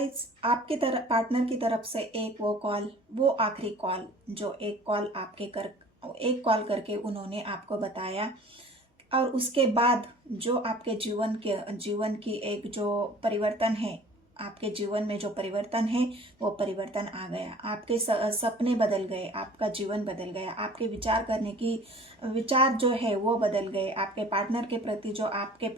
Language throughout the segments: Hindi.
गाइस, आपकी तरफ पार्टनर की तरफ से एक वो कॉल, वो आखिरी कॉल, जो एक कॉल करके उन्होंने आपको बताया, और उसके बाद जो आपके जीवन की एक जो परिवर्तन है, आपके जीवन में जो परिवर्तन है वो परिवर्तन आ गया। आपके सपने बदल गए, आपका जीवन बदल गया, आपके विचार करने की विचार जो है वो बदल गए। आपके पार्टनर के प्रति जो आपके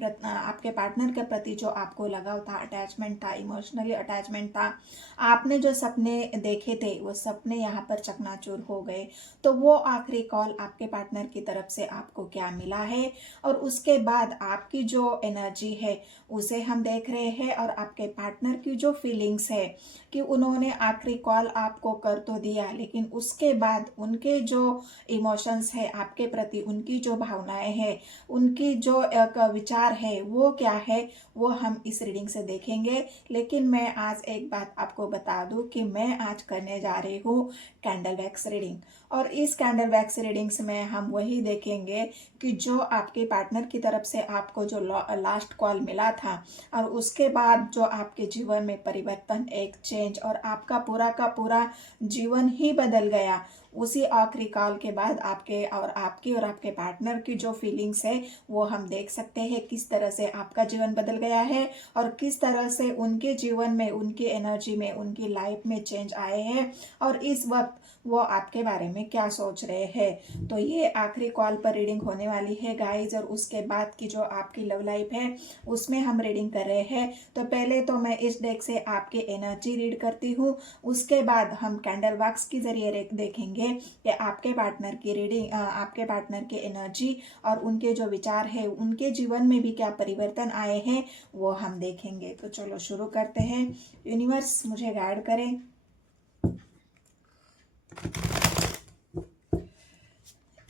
पार्टनर के प्रति जो आपको लगाव था, अटैचमेंट था, इमोशनली अटैचमेंट था, आपने जो सपने देखे थे वो सपने यहाँ पर चकनाचूर हो गए। तो वो आखिरी कॉल आपके पार्टनर की तरफ से आपको क्या मिला है, और उसके बाद आपकी जो एनर्जी है उसे हम देख रहे हैं, और आपके पार्टनर की जो फीलिंग्स है कि उन्होंने आखिरी कॉल आपको कर तो दिया, लेकिन उसके बाद उनके जो इमोशंस है आपके प्रति, उनकी जो भावनाएं हैं, उनकी जो एक विचार है वो क्या है, वो हम इस रीडिंग से देखेंगे। लेकिन मैं आज एक बात आपको बता दूं कि मैं आज करने जा रही हूँ कैंडल वैक्स रीडिंग, और इस कैंडल वैक्स रीडिंग्स में हम वही देखेंगे कि जो आपके पार्टनर की तरफ से आपको जो लास्ट कॉल मिला था, और उसके बाद जो आपके जीवन में परिवर्तन, एक चेंज, और आपका पूरा का पूरा जीवन ही बदल गया। उसी आखिरी कॉल के बाद आपकी और आपके पार्टनर की जो फीलिंग्स है वो हम देख सकते हैं, किस तरह से आपका जीवन बदल गया है, और किस तरह से उनके जीवन में, उनकी एनर्जी में, उनकी लाइफ में चेंज आए हैं, और इस वक्त वो आपके बारे में क्या सोच रहे हैं। तो ये आखिरी कॉल पर रीडिंग होने वाली है गाइज, और उसके बाद की जो आपकी लव लाइफ है उसमें हम रीडिंग कर रहे हैं। तो पहले तो मैं इस डेक से आपकी एनर्जी रीड करती हूँ, उसके बाद हम कैंडल वैक्स के जरिए देखेंगे कि आपके पार्टनर की रीडिंग, आपके पार्टनर की एनर्जी और उनके जो विचार है, उनके जीवन में भी क्या परिवर्तन आए हैं वो हम देखेंगे। तो चलो शुरू करते हैं। यूनिवर्स मुझे गाइड करें।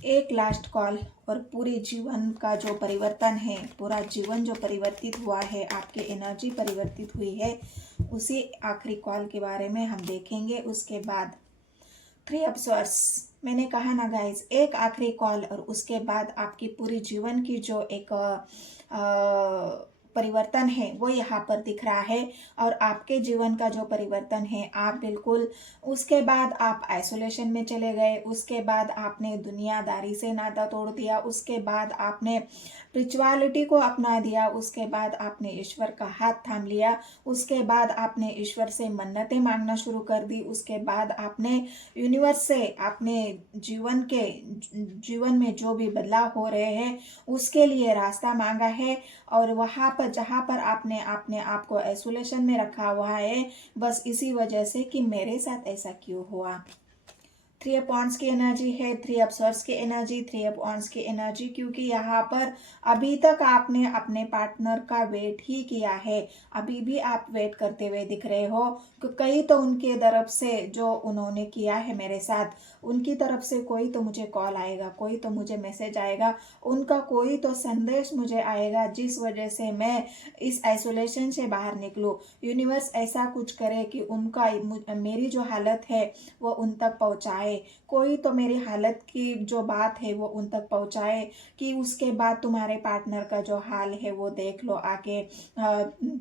एक लास्ट कॉल, और पूरे जीवन का जो परिवर्तन है, पूरा जीवन जो परिवर्तित हुआ है, आपकी एनर्जी परिवर्तित हुई है, उसी आखिरी कॉल के बारे में हम देखेंगे। उसके बाद 3 ऑफ स्वॉर्ड्स, मैंने कहा ना गाइज, एक आखिरी कॉल, और उसके बाद आपकी पूरी जीवन की जो एक परिवर्तन है वो यहाँ पर दिख रहा है। और आपके जीवन का जो परिवर्तन है, आप बिल्कुल, उसके बाद आप आइसोलेशन में चले गए, उसके बाद आपने दुनियादारी से नाता तोड़ दिया, उसके बाद आपने स्पिरिचुअलिटी को अपना दिया, उसके बाद आपने ईश्वर का हाथ थाम लिया, उसके बाद आपने ईश्वर से मन्नतें मांगना शुरू कर दी, उसके बाद आपने यूनिवर्स से अपने जीवन में जो भी बदलाव हो रहे हैं उसके लिए रास्ता मांगा है। और वहाँ पर जहाँ पर आपने अपने आप को आइसोलेशन में रखा हुआ है, बस इसी वजह से कि मेरे साथ ऐसा क्यों हुआ। 3 ऑफ वांड्स की एनर्जी है, 3 ऑफ स्वॉर्ड्स की एनर्जी, 3 ऑफ वांड्स की एनर्जी, क्योंकि यहाँ पर अभी तक आपने अपने पार्टनर का वेट ही किया है, अभी भी आप वेट करते हुए दिख रहे हो। कई तो उनके तरफ से जो उन्होंने किया है मेरे साथ, उनकी तरफ से कोई तो मुझे कॉल आएगा, कोई तो मुझे मैसेज आएगा, उनका कोई तो संदेश मुझे आएगा, जिस वजह से मैं इस आइसोलेशन से बाहर निकलूं। यूनिवर्स ऐसा कुछ करे कि उनका मेरी जो हालत है वो उन तक पहुंचाए, कोई तो मेरी हालत की जो बात है वो उन तक पहुंचाए, कि उसके बाद तुम्हारे पार्टनर का जो हाल है वो देख लो आके।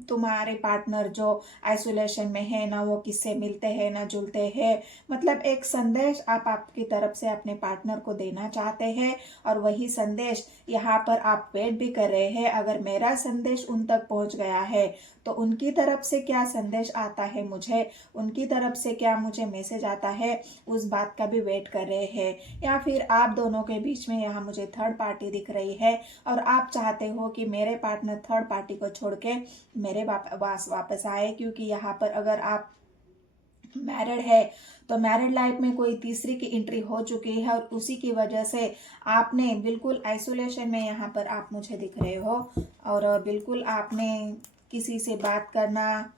तुम्हारे पार्टनर जो आइसोलेशन में है ना, वो किससे मिलते हैं ना जुलते हैं, मतलब एक संदेश आप आपकी तरफ से अपने पार्टनर को देना चाहते हैं, और वही संदेश यहाँ पर आप वेट भी कर रहे हैं। अगर मेरा संदेश उन तक पहुंच गया है तो उनकी तरफ से क्या संदेश आता है मुझे, उनकी तरफ से क्या मुझे मैसेज आता है, उस बात का भी वेट कर रहे हैं। या फिर आप दोनों के बीच में यहाँ मुझे थर्ड पार्टी दिख रही है, और आप चाहते हो कि मेरे पार्टनर थर्ड पार्टी को छोड़ के मेरे पास वापस आए, क्योंकि यहाँ पर अगर आप मैरिड है तो मैरिड लाइफ में कोई तीसरी की एंट्री हो चुकी है, और उसी की वजह से आपने बिल्कुल आइसोलेशन में यहाँ पर आप मुझे दिख रहे हो, और बिल्कुल आपने किसी से बात करना,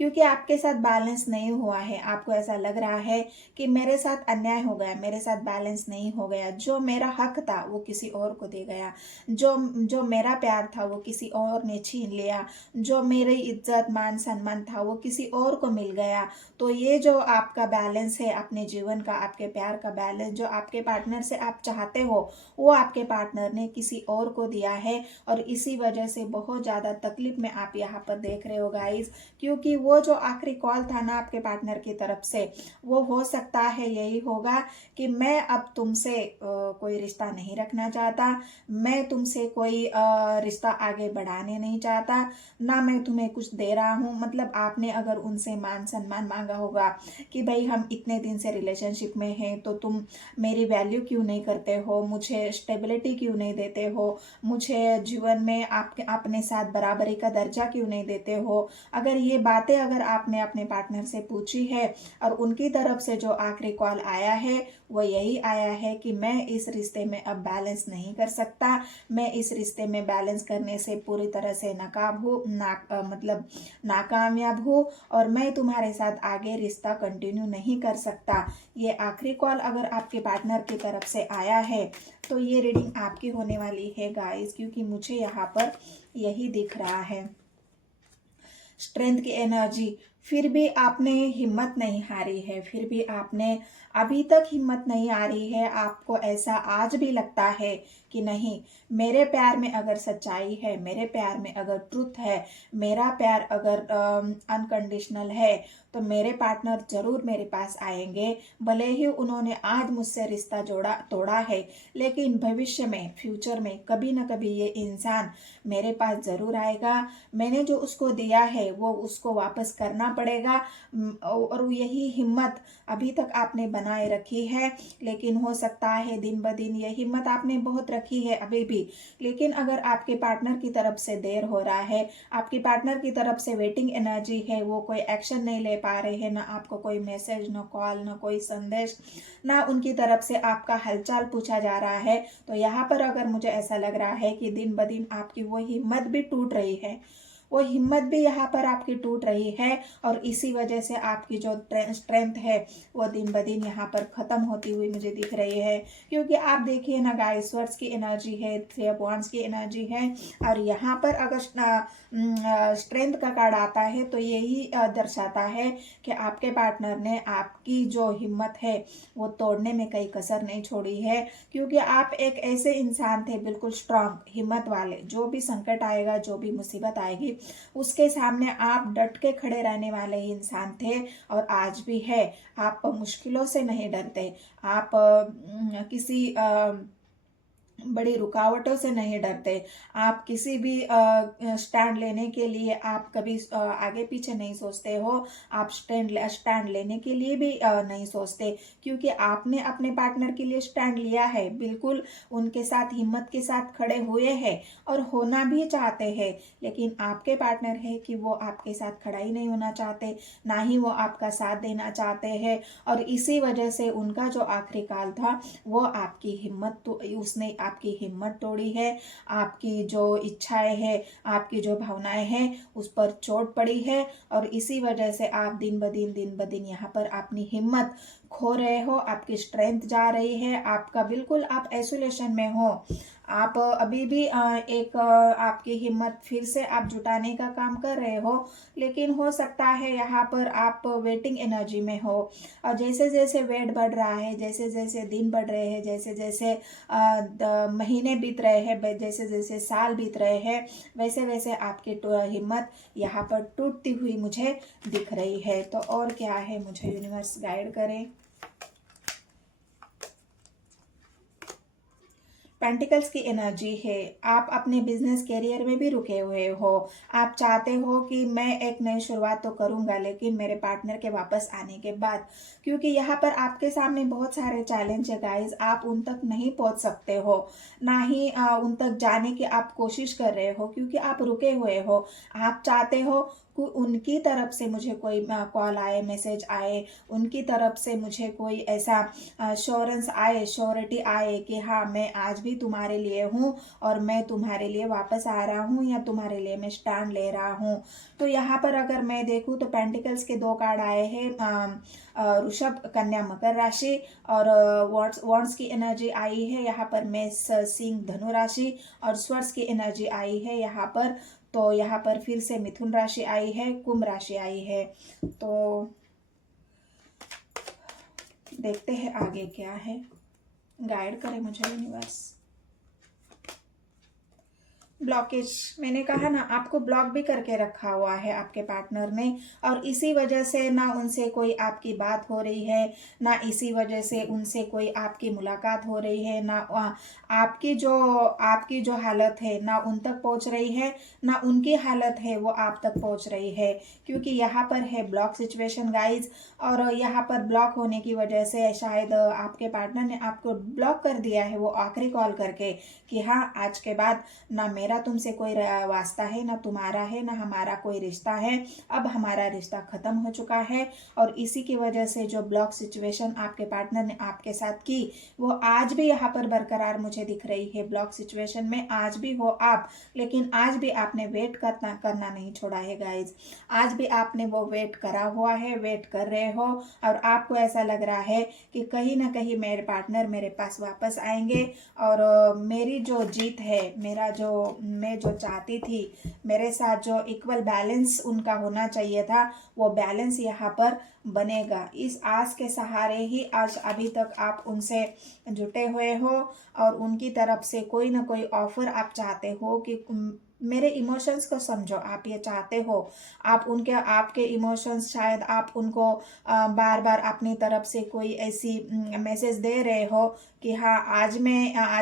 क्योंकि आपके साथ बैलेंस नहीं हुआ है, आपको ऐसा लग रहा है कि मेरे साथ अन्याय हो गया, मेरे साथ बैलेंस नहीं हो गया, जो मेरा हक था वो किसी और को दे गया, जो मेरा प्यार था वो किसी और ने छीन लिया, जो मेरी इज्जत मान सम्मान था वो किसी और को मिल गया। तो ये जो आपका बैलेंस है अपने जीवन का, आपके प्यार का बैलेंस जो आपके पार्टनर से आप चाहते हो, वो आपके पार्टनर ने किसी और को दिया है, और इसी वजह से बहुत ज़्यादा तकलीफ में आप यहाँ पर देख रहे हो गाइज, क्योंकि वो जो आखिरी कॉल था ना आपके पार्टनर की तरफ से, वो हो सकता है यही होगा कि मैं अब तुमसे कोई रिश्ता नहीं रखना चाहता, मैं तुमसे कोई रिश्ता आगे बढ़ाने नहीं चाहता, ना मैं तुम्हें कुछ दे रहा हूँ। मतलब आपने अगर उनसे मान सम्मान मांगा होगा कि भाई हम इतने दिन से रिलेशनशिप में हैं, तो तुम मेरी वैल्यू क्यों नहीं करते हो, मुझे स्टेबिलिटी क्यों नहीं देते हो, मुझे जीवन में आपके अपने साथ बराबरी का दर्जा क्यों नहीं देते हो। अगर ये बातें अगर आपने अपने पार्टनर से पूछी है और उनकी तरफ से जो आखिरी कॉल आया है वो यही आया है कि मैं इस रिश्ते में अब बैलेंस नहीं कर सकता, मैं इस रिश्ते में बैलेंस करने से पूरी तरह से मतलब नाकामयाब हूँ और मैं तुम्हारे साथ आगे रिश्ता कंटिन्यू नहीं कर सकता। ये आखिरी कॉल अगर आपके पार्टनर की तरफ से आया है तो ये रीडिंग आपकी होने वाली है गाइस, क्योंकि मुझे यहाँ पर यही दिख रहा है। स्ट्रेंथ की एनर्जी, फिर भी आपने हिम्मत नहीं हारी है, फिर भी आपने अभी तक हिम्मत नहीं आ रही है। आपको ऐसा आज भी लगता है कि नहीं, मेरे प्यार में अगर सच्चाई है, मेरे प्यार में अगर ट्रुथ है, मेरा प्यार अगर अनकंडीशनल है, तो मेरे पार्टनर जरूर मेरे पास आएंगे। भले ही उन्होंने आज मुझसे रिश्ता तोड़ा है, लेकिन भविष्य में, फ्यूचर में कभी ना कभी ये इंसान मेरे पास जरूर आएगा। मैंने जो उसको दिया है वो उसको वापस करना पड़ेगा। और यही हिम्मत अभी तक आपने बनाए रखी है, लेकिन हो सकता है दिन ब दिन ये हिम्मत आपने बहुत रखी है अभी भी, लेकिन अगर आपके पार्टनर की तरफ से देर हो रहा है, आपके पार्टनर की तरफ से वेटिंग एनर्जी है, वो कोई एक्शन नहीं ले पा रहे हैं, ना आपको कोई मैसेज, ना कॉल, ना कोई संदेश, ना उनकी तरफ से आपका हालचाल पूछा जा रहा है, तो यहाँ पर अगर मुझे ऐसा लग रहा है कि दिन ब दिन आपकी वो हिम्मत भी टूट रही है, वो हिम्मत भी यहाँ पर आपकी टूट रही है। और इसी वजह से आपकी जो स्ट्रेंथ है वो दिन ब दिन यहाँ पर खत्म होती हुई मुझे दिख रही है। क्योंकि आप देखिए ना गाइस, स्वर्ड्स की एनर्जी है, थ्री ऑफ वांड्स की एनर्जी है, और यहाँ पर अगर स्ट्रेंथ का कार्ड आता है तो यही दर्शाता है कि आपके पार्टनर ने आपकी जो हिम्मत है वो तोड़ने में कई कसर नहीं छोड़ी है। क्योंकि आप एक ऐसे इंसान थे बिल्कुल स्ट्रांग, हिम्मत वाले, जो भी संकट आएगा, जो भी मुसीबत आएगी, उसके सामने आप डट के खड़े रहने वाले ही इंसान थे, और आज भी है। आप मुश्किलों से नहीं डरते, आप किसी बड़ी रुकावटों से नहीं डरते, आप किसी भी स्टैंड लेने के लिए आप कभी आगे पीछे नहीं सोचते हो, आप स्टैंड लेने के लिए भी नहीं सोचते, क्योंकि आपने अपने पार्टनर के लिए स्टैंड लिया है, बिल्कुल उनके साथ हिम्मत के साथ खड़े हुए हैं और होना भी चाहते हैं। लेकिन आपके पार्टनर है कि वो आपके साथ खड़ा ही नहीं होना चाहते, ना ही वो आपका साथ देना चाहते हैं, और इसी वजह से उनका जो आखिरी काल था वो आपकी हिम्मत, तो उसने आपकी हिम्मत तोड़ी है, आपकी जो इच्छाएं हैं, आपकी जो भावनाएं हैं उस पर चोट पड़ी है, और इसी वजह से आप दिन ब दिन यहाँ पर अपनी हिम्मत खो रहे हो, आपकी स्ट्रेंथ जा रही है, आपका बिल्कुल आप आइसोलेशन में हो। आप अभी भी आपकी हिम्मत फिर से आप जुटाने का काम कर रहे हो, लेकिन हो सकता है यहाँ पर आप वेटिंग एनर्जी में हो, और जैसे जैसे वेट बढ़ रहा है, जैसे जैसे दिन बढ़ रहे हैं, जैसे जैसे महीने बीत रहे हैं, जैसे जैसे साल बीत रहे हैं, वैसे वैसे आपकी हिम्मत यहाँ पर टूटती हुई मुझे दिख रही है। तो और क्या है, मुझे यूनिवर्स गाइड करे। पेंटिकल्स की एनर्जी है, आप अपने बिजनेस कैरियर में भी रुके हुए हो, आप चाहते हो कि मैं एक नई शुरुआत तो करूंगा, लेकिन मेरे पार्टनर के वापस आने के बाद, क्योंकि यहाँ पर आपके सामने बहुत सारे चैलेंज है गाइस, आप उन तक नहीं पहुंच सकते हो, ना ही उन तक जाने की आप कोशिश कर रहे हो, क्योंकि आप रुके हुए हो। आप चाहते हो कि उनकी तरफ से मुझे कोई कॉल आए, मैसेज आए, उनकी तरफ से मुझे कोई ऐसा श्योरेंस आए, श्योरिटी आए कि हाँ, मैं आज भी तुम्हारे लिए हूँ और मैं तुम्हारे लिए वापस आ रहा हूँ, या तुम्हारे लिए मैं स्टैंड ले रहा हूँ। तो यहाँ पर अगर मैं देखूँ तो पेंटिकल्स के दो कार्ड आए हैं, ऋषभ, कन्या, मकर राशि, और वॉन्ड्स की एनर्जी आई है यहाँ पर मेष, सिंह, धनु राशि, और स्वर्ड्स की एनर्जी आई है यहाँ पर, तो यहाँ पर फिर से मिथुन राशि आई है, कुंभ राशि आई है। तो देखते हैं आगे क्या है, गाइड करे मुझे यूनिवर्स। ब्लॉकेज, मैंने कहा ना आपको ब्लॉक भी करके रखा हुआ है आपके पार्टनर ने, और इसी वजह से ना उनसे कोई आपकी बात हो रही है, ना इसी वजह से उनसे कोई आपकी मुलाकात हो रही है, ना आपकी जो हालत है ना उन तक पहुंच रही है, ना उनकी हालत है वो आप तक पहुंच रही है, क्योंकि यहाँ पर है ब्लॉक सिचुएशन गाइज। और यहाँ पर ब्लॉक होने की वजह से शायद आपके पार्टनर ने आपको ब्लॉक कर दिया है वो आखिरी कॉल करके, कि हाँ आज के बाद ना मेरा तुमसे कोई वास्ता है, ना तुम्हारा है, ना हमारा कोई रिश्ता है, अब हमारा रिश्ता खत्म हो चुका है। और इसी की वजह से जो ब्लॉक सिचुएशन आपके पार्टनर ने आपके साथ की वो आज भी यहाँ पर बरकरार मुझे दिख रही है। ब्लॉक सिचुएशन में आज भी हो आप, लेकिन आज भी आपने वेट करना नहीं छोड़ा है गाइज। आज भी आपने वो वेट करा हुआ है, वेट कर रहे हो, और आपको ऐसा लग रहा है कि कहीं ना कहीं मेरे पार्टनर मेरे पास वापस आएंगे, और मेरी जो जीत है, मैं जो चाहती थी, मेरे साथ जो इक्वल बैलेंस उनका होना चाहिए था, वो बैलेंस यहाँ पर बनेगा। इस आस के सहारे ही आज अभी तक आप उनसे जुटे हुए हो, और उनकी तरफ से कोई ना कोई ऑफर आप चाहते हो कि मेरे इमोशंस को समझो, आप ये चाहते हो। आप आपके इमोशंस शायद आप उनको बार बार अपनी तरफ से कोई ऐसी मैसेज दे रहे हो कि हाँ आज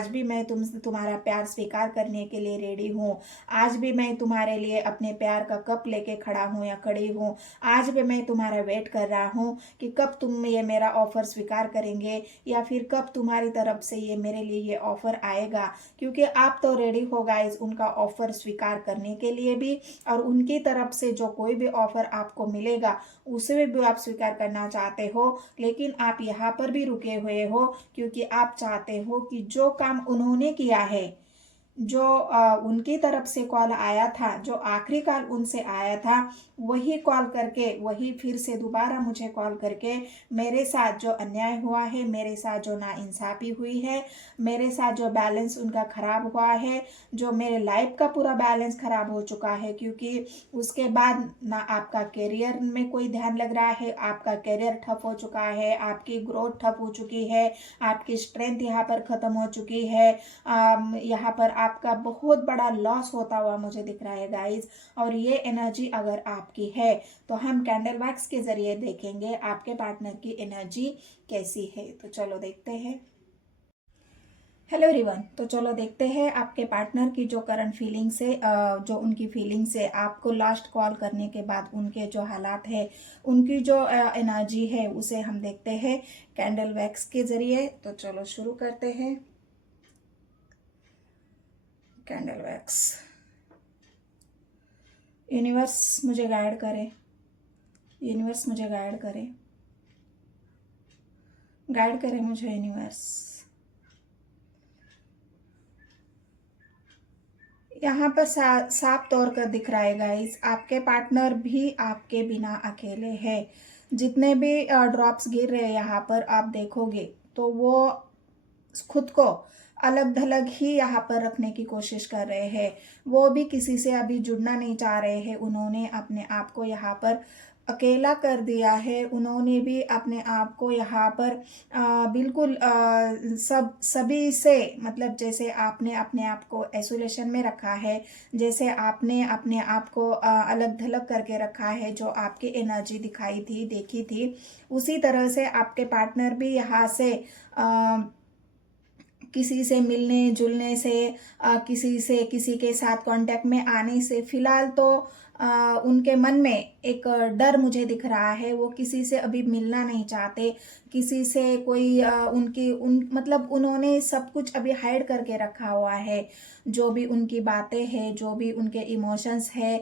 भी मैं तुम्हारा प्यार स्वीकार करने के लिए रेडी हूँ, आज भी मैं तुम्हारे लिए अपने प्यार का कप लेके खड़ा हूँ या खड़ी हूँ, आज भी मैं तुम्हारा वेट कर रहा हूँ कि कब तुम ये मेरा ऑफर स्वीकार करेंगे, या फिर कब तुम्हारी तरफ से ये मेरे लिए ये ऑफर आएगा। क्योंकि आप तो रेडी हो गाइस उनका ऑफर स्वीकार करने के लिए भी, और उनकी तरफ से जो कोई भी ऑफर आपको मिलेगा उसे भी आप स्वीकार करना चाहते हो। लेकिन आप यहाँ पर भी रुके हुए हो, क्योंकि आप चाहते हो कि जो काम उन्होंने किया है, जो उनकी तरफ से कॉल आया था, जो आखिरी कॉल उनसे आया था, वही कॉल करके, वही फिर से दोबारा मुझे कॉल करके मेरे साथ जो अन्याय हुआ है, मेरे साथ जो नाइंसाफी हुई है, मेरे साथ जो बैलेंस उनका खराब हुआ है, जो मेरे लाइफ का पूरा बैलेंस खराब हो चुका है, क्योंकि उसके बाद ना आपका करियर में कोई ध्यान लग रहा है, आपका करियर ठप हो चुका है, आपकी ग्रोथ ठप हो चुकी है, आपकी स्ट्रेंथ यहाँ पर खत्म हो चुकी है, यहाँ पर आपका बहुत बड़ा लॉस होता हुआ मुझे दिख रहा है गाइज। और ये एनर्जी अगर आपकी है तो हम कैंडल वैक्स के जरिए देखेंगे आपके पार्टनर की एनर्जी कैसी है। तो चलो देखते हैं। हेलो एवरीवन, तो चलो देखते हैं आपके पार्टनर की जो करंट फीलिंग्स है, जो उनकी फीलिंग्स है आपको लास्ट कॉल करने के बाद, उनके जो हालात है, उनकी जो एनर्जी है, उसे हम देखते हैं कैंडल वैक्स के जरिए। तो चलो शुरू करते हैं। कैंडल वैक्स, यूनिवर्स मुझे गाइड करे, यूनिवर्स मुझे गाइड करे, गाइड करे मुझे यूनिवर्स। यहाँ पर साफ तौर पर दिख रहा है गाइस, आपके पार्टनर भी आपके बिना अकेले है। जितने भी ड्रॉप्स गिर रहे हैं यहाँ पर आप देखोगे तो वो खुद को अलग थलग ही यहाँ पर रखने की कोशिश कर रहे हैं। वो भी किसी से अभी जुड़ना नहीं चाह रहे हैं। उन्होंने अपने आप को यहाँ पर अकेला कर दिया है। उन्होंने भी अपने आप को यहाँ पर बिल्कुल सभी से, मतलब जैसे आपने अपने आप को आइसोलेशन में रखा है, जैसे आपने अपने आप को अलग थलग करके रखा है, जो आपकी एनर्जी दिखाई थी, देखी थी, उसी तरह से आपके पार्टनर भी यहाँ से किसी से मिलने जुलने से, किसी के साथ कांटेक्ट में आने से फिलहाल तो उनके मन में एक डर मुझे दिख रहा है। वो किसी से अभी मिलना नहीं चाहते, किसी से कोई मतलब उन्होंने सब कुछ अभी हाइड करके रखा हुआ है। जो भी उनकी बातें हैं, जो भी उनके इमोशंस है,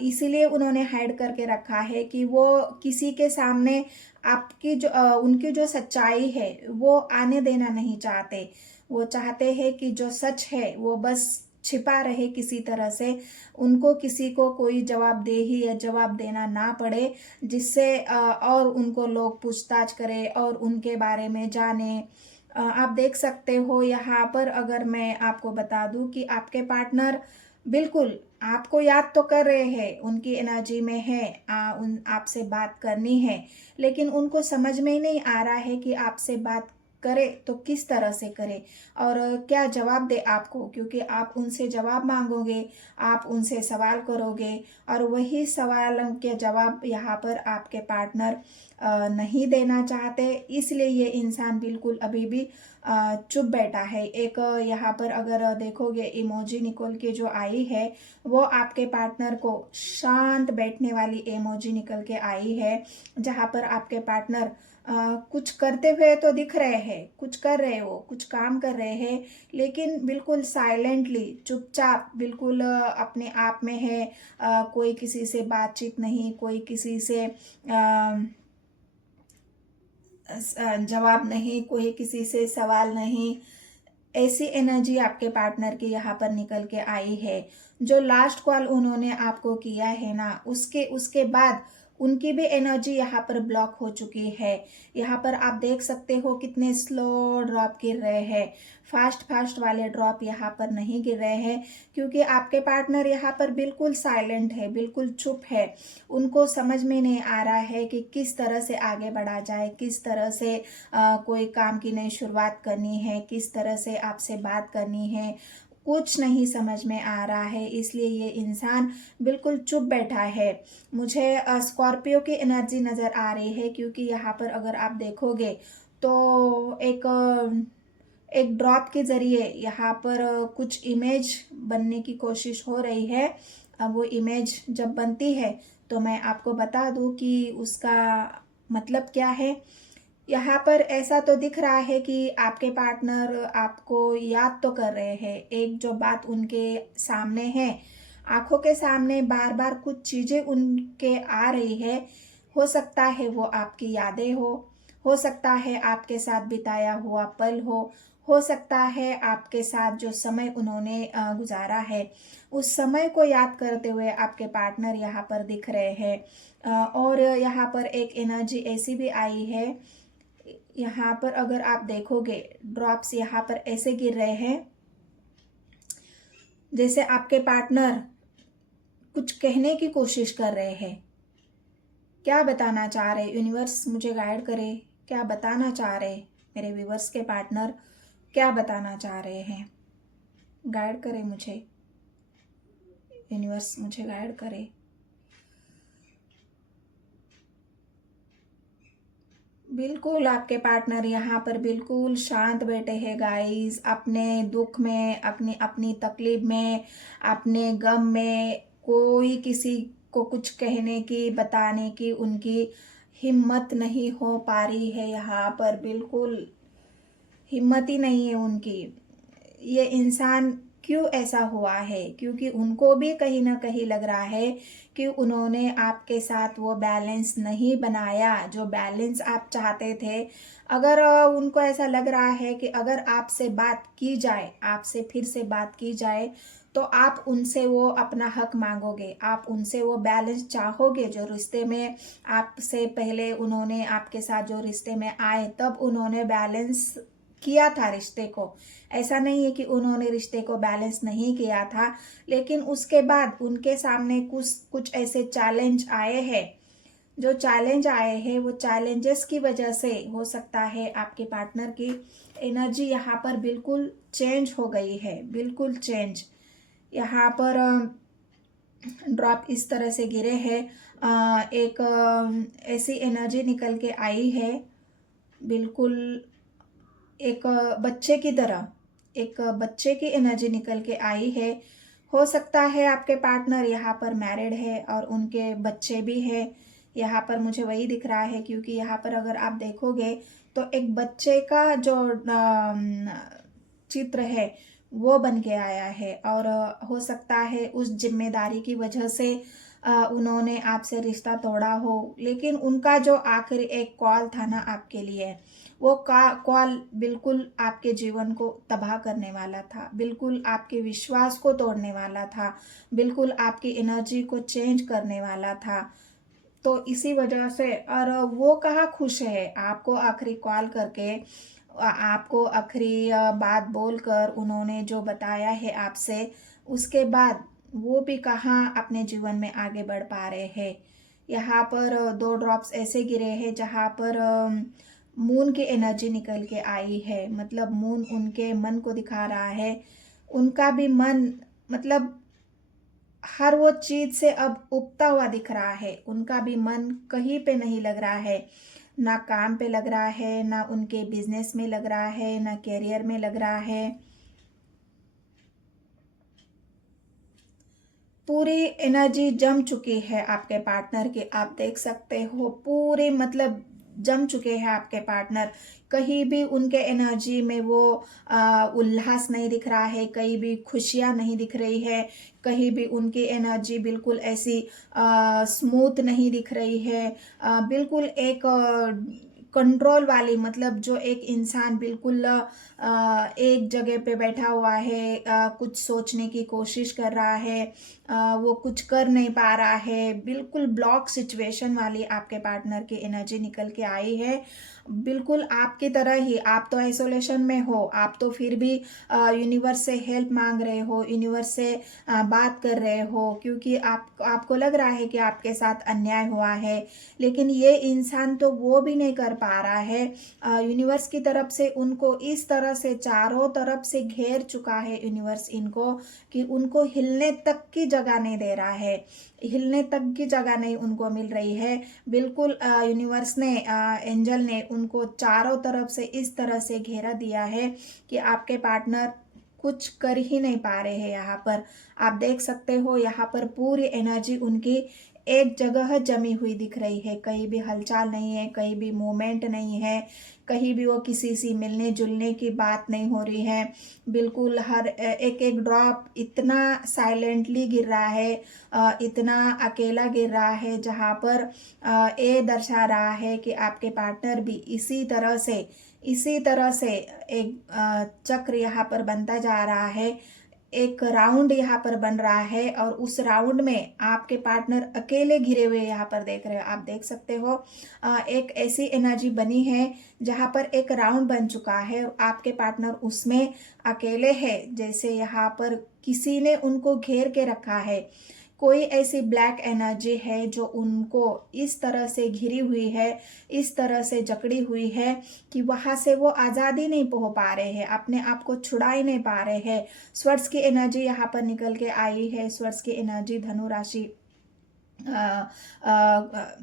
इसीलिए उन्होंने हाइड करके रखा है कि वो किसी के सामने आपकी उनकी जो सच्चाई है वो आने देना नहीं चाहते। वो चाहते हैं कि जो सच है वो बस छिपा रहे किसी तरह से, उनको किसी को कोई जवाबदेही या जवाब देना ना पड़े, जिससे और उनको लोग पूछताछ करें और उनके बारे में जाने। आप देख सकते हो यहाँ पर, अगर मैं आपको बता दूं कि आपके पार्टनर बिल्कुल आपको याद तो कर रहे हैं, उनकी एनर्जी में है, आपसे बात करनी है, लेकिन उनको समझ में ही नहीं आ रहा है कि आपसे बात करे तो किस तरह से करे और क्या जवाब दे आपको, क्योंकि आप उनसे जवाब मांगोगे, आप उनसे सवाल करोगे और वही सवालों के जवाब यहाँ पर आपके पार्टनर नहीं देना चाहते, इसलिए ये इंसान बिल्कुल अभी भी चुप बैठा है। एक यहाँ पर अगर देखोगे इमोजी निकल के जो आई है वो आपके पार्टनर को शांत बैठने वाली इमोजी निकल के आई है, जहाँ पर आपके पार्टनर कुछ करते हुए तो दिख रहे हैं, कुछ कर रहे हो, कुछ काम कर रहे हैं, लेकिन बिल्कुल साइलेंटली चुपचाप बिल्कुल अपने आप में है। कोई किसी से बातचीत नहीं, कोई किसी से जवाब नहीं, कोई किसी से सवाल नहीं, ऐसी एनर्जी आपके पार्टनर की यहाँ पर निकल के आई है। जो लास्ट कॉल उन्होंने आपको किया है ना, उसके उसके बाद उनकी भी एनर्जी यहाँ पर ब्लॉक हो चुकी है। यहाँ पर आप देख सकते हो कितने स्लो ड्रॉप गिर रहे हैं, फास्ट फास्ट वाले ड्रॉप यहाँ पर नहीं गिर रहे हैं, क्योंकि आपके पार्टनर यहाँ पर बिल्कुल साइलेंट है, बिल्कुल चुप है। उनको समझ में नहीं आ रहा है कि किस तरह से आगे बढ़ा जाए, किस तरह से कोई काम की नई शुरुआत करनी है, किस तरह से आपसे बात करनी है, कुछ नहीं समझ में आ रहा है, इसलिए ये इंसान बिल्कुल चुप बैठा है। मुझे स्कॉर्पियो की एनर्जी नज़र आ रही है, क्योंकि यहाँ पर अगर आप देखोगे तो एक ड्रॉप के ज़रिए यहाँ पर कुछ इमेज बनने की कोशिश हो रही है। अब वो इमेज जब बनती है तो मैं आपको बता दूँ कि उसका मतलब क्या है। यहाँ पर ऐसा तो दिख रहा है कि आपके पार्टनर आपको याद तो कर रहे हैं, एक जो बात उनके सामने है, आंखों के सामने बार बार कुछ चीज़ें उनके आ रही है। हो सकता है वो आपकी यादें हो सकता है आपके साथ बिताया हुआ पल हो सकता है आपके साथ जो समय उन्होंने गुजारा है, उस समय को याद करते हुए आपके पार्टनर यहाँ पर दिख रहे हैं। और यहाँ पर एक एनर्जी ऐसी भी आई है, यहाँ पर अगर आप देखोगे ड्रॉप्स यहाँ पर ऐसे गिर रहे हैं जैसे आपके पार्टनर कुछ कहने की कोशिश कर रहे हैं। क्या बताना चाह रहे यूनिवर्स, मुझे गाइड करे, क्या बताना चाह रहे मेरे व्यूवर्स के पार्टनर, क्या बताना चाह रहे हैं, गाइड करे मुझे यूनिवर्स, मुझे गाइड करे। बिल्कुल आपके पार्टनर यहाँ पर बिल्कुल शांत बैठे हैं गाइस, अपने दुख में, अपनी अपनी तकलीफ में, अपने गम में, कोई किसी को कुछ कहने की, बताने की उनकी हिम्मत नहीं हो पा रही है। यहाँ पर बिल्कुल हिम्मत ही नहीं है उनकी। ये इंसान क्यों ऐसा हुआ है, क्योंकि उनको भी कहीं ना कहीं लग रहा है कि उन्होंने आपके साथ वो बैलेंस नहीं बनाया जो बैलेंस आप चाहते थे। अगर उनको ऐसा लग रहा है कि अगर आपसे बात की जाए, आपसे फिर से बात की जाए, तो आप उनसे वो अपना हक मांगोगे, आप उनसे वो बैलेंस चाहोगे जो रिश्ते में आपसे पहले उन्होंने आपके साथ जो रिश्ते में आए तब उन्होंने बैलेंस किया था रिश्ते को। ऐसा नहीं है कि उन्होंने रिश्ते को बैलेंस नहीं किया था, लेकिन उसके बाद उनके सामने कुछ कुछ ऐसे चैलेंज आए हैं। जो चैलेंज आए हैं वो चैलेंजेस की वजह से हो सकता है आपके पार्टनर की एनर्जी यहाँ पर बिल्कुल चेंज हो गई है, बिल्कुल चेंज। यहाँ पर ड्रॉप इस तरह से गिरे हैं, एक ऐसी एनर्जी निकल के आई है, बिल्कुल एक बच्चे की तरह, एक बच्चे की एनर्जी निकल के आई है। हो सकता है आपके पार्टनर यहाँ पर मैरिड है और उनके बच्चे भी है। यहाँ पर मुझे वही दिख रहा है, क्योंकि यहाँ पर अगर आप देखोगे तो एक बच्चे का जो चित्र है वो बन के आया है, और हो सकता है उस जिम्मेदारी की वजह से उन्होंने आपसे रिश्ता तोड़ा हो, लेकिन उनका जो आखिरी एक कॉल था ना आपके लिए, वो कॉल बिल्कुल आपके जीवन को तबाह करने वाला था, बिल्कुल आपके विश्वास को तोड़ने वाला था, बिल्कुल आपकी एनर्जी को चेंज करने वाला था। तो इसी वजह से, और वो कहाँ खुश है आपको आखिरी कॉल करके, आपको आखिरी बात बोलकर उन्होंने जो बताया है आपसे, उसके बाद वो भी कहाँ अपने जीवन में आगे बढ़ पा रहे हैं। यहाँ पर दो ड्रॉप्स ऐसे गिरे हैं जहाँ पर मून की एनर्जी निकल के आई है, मतलब मून उनके मन को दिखा रहा है। उनका भी मन, मतलब हर वो चीज से अब उबता हुआ दिख रहा है। उनका भी मन कहीं पे नहीं लग रहा है, ना काम पे लग रहा है, ना उनके बिजनेस में लग रहा है, ना करियर में लग रहा है। पूरी एनर्जी जम चुकी है आपके पार्टनर की, आप देख सकते हो। पूरे मतलब जम चुके हैं आपके पार्टनर। कहीं भी उनके एनर्जी में वो उल्लास नहीं दिख रहा है, कहीं भी खुशियां नहीं दिख रही है, कहीं भी उनकी एनर्जी बिल्कुल ऐसी स्मूथ नहीं दिख रही है। बिल्कुल एक कंट्रोल वाली, मतलब जो एक इंसान बिल्कुल एक जगह पे बैठा हुआ है, कुछ सोचने की कोशिश कर रहा है, वो कुछ कर नहीं पा रहा है, बिल्कुल ब्लॉक सिचुएशन वाली आपके पार्टनर की एनर्जी निकल के आई है। बिल्कुल आपकी तरह ही, आप तो आइसोलेशन में हो, आप तो फिर भी यूनिवर्स से हेल्प मांग रहे हो, यूनिवर्स से बात कर रहे हो, क्योंकि आपको लग रहा है कि आपके साथ अन्याय हुआ है। लेकिन ये इंसान तो वो भी नहीं कर पा रहा है। यूनिवर्स की तरफ से उनको इस तरह से चारों तरफ से घेर चुका है यूनिवर्स इनको, कि उनको हिलने तक की जगह नहीं दे रहा है, हिलने तक की जगह नहीं उनको मिल रही है। बिल्कुल यूनिवर्स ने, एंजल ने उनको चारों तरफ से इस तरह से घेरा दिया है कि आपके पार्टनर कुछ कर ही नहीं पा रहे हैं। यहाँ पर आप देख सकते हो, यहाँ पर पूरी एनर्जी उनकी एक जगह जमी हुई दिख रही है। कहीं भी हलचल नहीं है, कहीं भी मूवमेंट नहीं है, कहीं भी वो किसी से मिलने जुलने की बात नहीं हो रही है। बिल्कुल हर एक एक ड्रॉप इतना साइलेंटली गिर रहा है, इतना अकेला गिर रहा है, जहाँ पर ये दर्शा रहा है कि आपके पार्टनर भी इसी तरह से एक चक्र यहाँ पर बनता जा रहा है। एक राउंड यहाँ पर बन रहा है, और उस राउंड में आपके पार्टनर अकेले घिरे हुए यहाँ पर देख रहे हो, आप देख सकते हो। एक ऐसी एनर्जी बनी है जहाँ पर एक राउंड बन चुका है और आपके पार्टनर उसमें अकेले है, जैसे यहाँ पर किसी ने उनको घेर के रखा है। कोई ऐसी ब्लैक एनर्जी है जो उनको इस तरह से घिरी हुई है, इस तरह से जकड़ी हुई है कि वहां से वो आज़ादी नहीं हो पा रहे हैं, अपने आप को छुड़ा ही नहीं पा रहे हैं। स्वर्स की एनर्जी यहाँ पर निकल के आई है। स्वर्स की एनर्जी धनु राशि,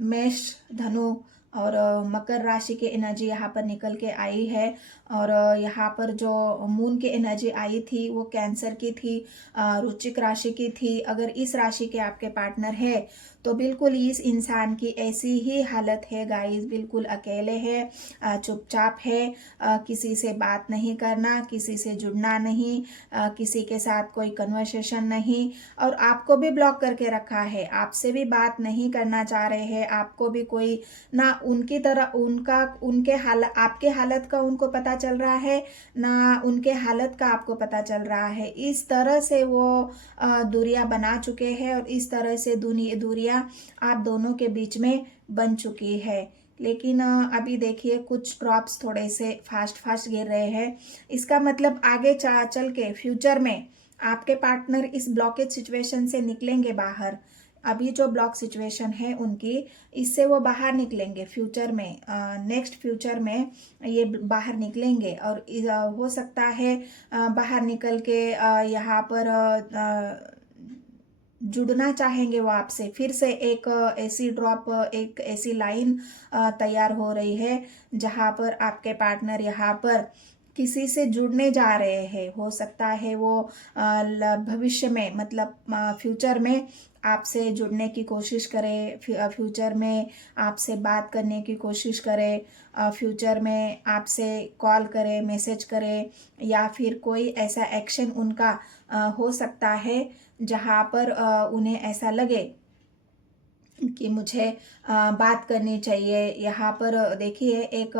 मेष, धनु और मकर राशि की एनर्जी यहाँ पर निकल के आई है। और यहाँ पर जो मून की एनर्जी आई थी वो कैंसर की थी, वृश्चिक राशि की थी। अगर इस राशि के आपके पार्टनर है तो बिल्कुल इस इंसान की ऐसी ही हालत है गाइस, बिल्कुल अकेले है, चुपचाप है, किसी से बात नहीं करना, किसी से जुड़ना नहीं, किसी के साथ कोई कन्वर्सेशन नहीं, और आपको भी ब्लॉक करके रखा है, आपसे भी बात नहीं करना चाह रहे हैं। आपको भी कोई ना उनकी तरह उनके हालत, आपके हालत का उनको पता चल रहा है, ना उनके हालत का आपको पता चल रहा है। इस तरह से वो दूरियां बना चुके हैं, और इस तरह से दूरियां आप दोनों के बीच में बन चुकी है। लेकिन अभी देखिए कुछ ड्रॉप्स थोड़े से फास्ट फास्ट गिर रहे हैं। इसका मतलब आगे चल के फ्यूचर में आपके पार्टनर इस ब्लॉकेज सिचुएशन से निकलेंगे बाहर। अभी जो ब्लॉक सिचुएशन है उनकी, इससे वो बाहर निकलेंगे फ्यूचर में, नेक्स्ट फ्यूचर में ये बाहर निकलेंगे। और हो सकता है बाहर निकल के यहाँ पर जुड़ना चाहेंगे वो आपसे। फिर से एक ऐसी ड्रॉप, एक ऐसी लाइन तैयार हो रही है जहाँ पर आपके पार्टनर यहाँ पर किसी से जुड़ने जा रहे हैं। हो सकता है वो भविष्य में, मतलब फ्यूचर में आपसे जुड़ने की कोशिश करे, फ्यूचर में आपसे बात करने की कोशिश करे, फ्यूचर में आपसे कॉल करे, मैसेज करे, या फिर कोई ऐसा एक्शन उनका हो सकता है जहाँ पर उन्हें ऐसा लगे कि मुझे बात करनी चाहिए। यहाँ पर देखिए एक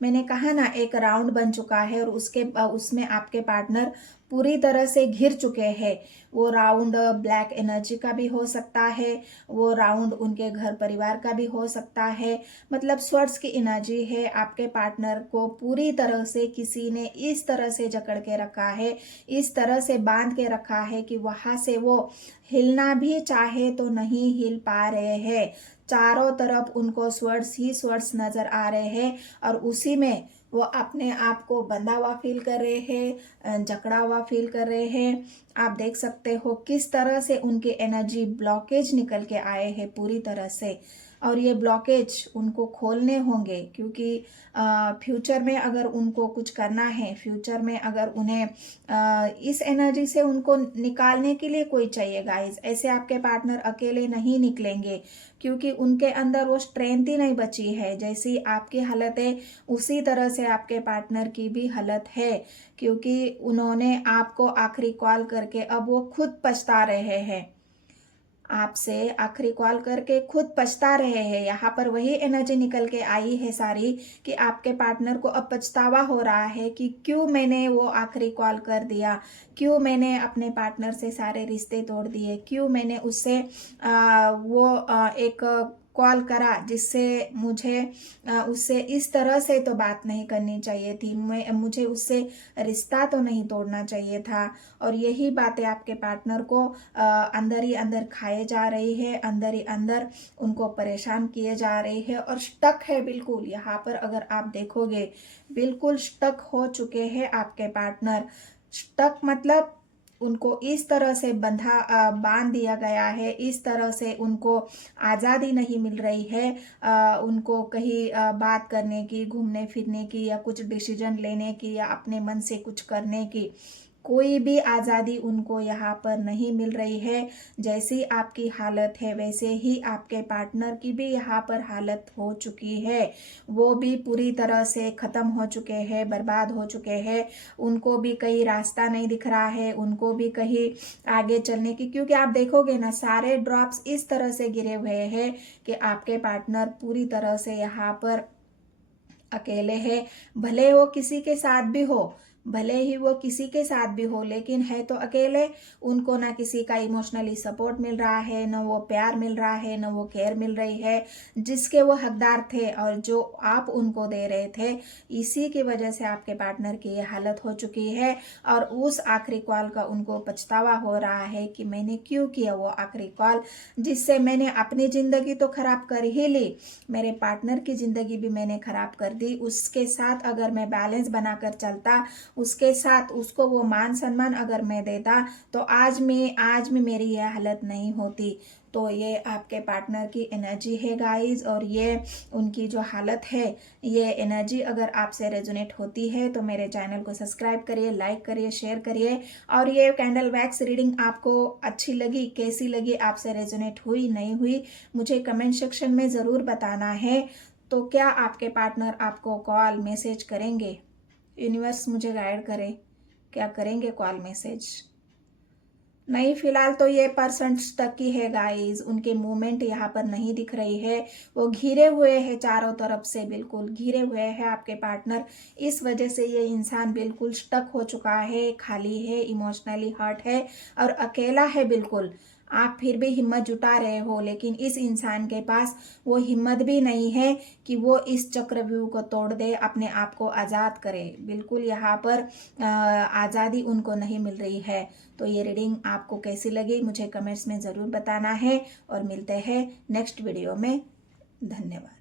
मैंने कहा ना, एक राउंड बन चुका है, और उसमें आपके पार्टनर पूरी तरह से घिर चुके हैं। वो राउंड ब्लैक एनर्जी का भी हो सकता है, वो राउंड उनके घर परिवार का भी हो सकता है। मतलब स्वर्स की एनर्जी है, आपके पार्टनर को पूरी तरह से किसी ने इस तरह से जकड़ के रखा है, इस तरह से बांध के रखा है कि वहां से वो हिलना भी चाहे तो नहीं हिल पा रहे हैं। चारों तरफ उनको स्वर्ड्स ही स्वर्ड्स नजर आ रहे हैं और उसी में वो अपने आप को बंधा हुआ फील कर रहे हैं, जकड़ा हुआ फील कर रहे हैं। आप देख सकते हो किस तरह से उनकी एनर्जी ब्लॉकेज निकल के आए हैं पूरी तरह से, और ये ब्लॉकेज उनको खोलने होंगे क्योंकि फ्यूचर में अगर उनको कुछ करना है, फ्यूचर में अगर उन्हें इस एनर्जी से उनको निकालने के लिए कोई चाहिए गाइस। ऐसे आपके पार्टनर अकेले नहीं निकलेंगे क्योंकि उनके अंदर वो स्ट्रेंथ ही नहीं बची है। जैसी आपकी हालत है उसी तरह से आपके पार्टनर की भी हालत है, क्योंकि उन्होंने आपको आखिरी कॉल करके अब वो खुद पछता रहे हैं, आपसे आखिरी कॉल करके खुद पछता रहे हैं। यहाँ पर वही एनर्जी निकल के आई है सारी कि आपके पार्टनर को अब पछतावा हो रहा है कि क्यों मैंने वो आखिरी कॉल कर दिया, क्यों मैंने अपने पार्टनर से सारे रिश्ते तोड़ दिए, क्यों मैंने उससे एक कॉल करा जिससे मुझे उससे इस तरह से तो बात नहीं करनी चाहिए थी, मुझे उससे रिश्ता तो नहीं तोड़ना चाहिए था। और यही बातें आपके पार्टनर को अंदर ही अंदर खाए जा रही है, अंदर ही अंदर उनको परेशान किए जा रही है और स्टक है बिल्कुल। यहाँ पर अगर आप देखोगे बिल्कुल स्टक हो चुके हैं आपके पार्टनर। स्टक मतलब उनको इस तरह से बांध दिया गया है, इस तरह से उनको आज़ादी नहीं मिल रही है उनको कहीं बात करने की, घूमने फिरने की या कुछ डिसीजन लेने की या अपने मन से कुछ करने की। कोई भी आज़ादी उनको यहाँ पर नहीं मिल रही है। जैसी आपकी हालत है वैसे ही आपके पार्टनर की भी यहाँ पर हालत हो चुकी है। वो भी पूरी तरह से ख़त्म हो चुके हैं, बर्बाद हो चुके हैं। उनको भी कहीं रास्ता नहीं दिख रहा है, उनको भी कहीं आगे चलने की, क्योंकि आप देखोगे ना सारे ड्रॉप्स इस तरह से गिरे हुए हैं कि आपके पार्टनर पूरी तरह से यहाँ पर अकेले है। भले वो किसी के साथ भी हो, भले ही वो किसी के साथ भी हो, लेकिन है तो अकेले। उनको ना किसी का इमोशनली सपोर्ट मिल रहा है, न वो प्यार मिल रहा है, न वो केयर मिल रही है जिसके वो हकदार थे और जो आप उनको दे रहे थे। इसी की वजह से आपके पार्टनर की ये हालत हो चुकी है और उस आखिरी कॉल का उनको पछतावा हो रहा है कि मैंने क्यों किया वो आखिरी कॉल, जिससे मैंने अपनी ज़िंदगी तो खराब कर ही ली, मेरे पार्टनर की ज़िंदगी भी मैंने खराब कर दी। उसके साथ अगर मैं बैलेंस बनाकर चलता, उसके साथ उसको वो मान सम्मान अगर मैं देता, तो आज में मेरी यह हालत नहीं होती। तो ये आपके पार्टनर की एनर्जी है गाइस, और ये उनकी जो हालत है, ये एनर्जी अगर आपसे रेजोनेट होती है तो मेरे चैनल को सब्सक्राइब करिए, लाइक करिए, शेयर करिए। और ये कैंडल वैक्स रीडिंग आपको अच्छी लगी, कैसी लगी, आपसे रेजोनेट हुई नहीं हुई, मुझे कमेंट सेक्शन में ज़रूर बताना है। तो क्या आपके पार्टनर आपको कॉल मैसेज करेंगे? यूनिवर्स मुझे गाइड करे, क्या करेंगे कॉल मैसेज? नहीं, फिलहाल तो ये पर्सन स्टक ही है गाइस, उनके मूवमेंट यहाँ पर नहीं दिख रही है। वो घिरे हुए हैं चारों तरफ से, बिल्कुल घिरे हुए हैं आपके पार्टनर। इस वजह से ये इंसान बिल्कुल स्टक हो चुका है, खाली है, इमोशनली हर्ट है और अकेला है बिल्कुल। आप फिर भी हिम्मत जुटा रहे हो, लेकिन इस इंसान के पास वो हिम्मत भी नहीं है कि वो इस चक्रव्यूह को तोड़ दे, अपने आप को आज़ाद करे। बिल्कुल यहाँ पर आज़ादी उनको नहीं मिल रही है। तो ये रीडिंग आपको कैसी लगी मुझे कमेंट्स में ज़रूर बताना है और मिलते हैं नेक्स्ट वीडियो में। धन्यवाद।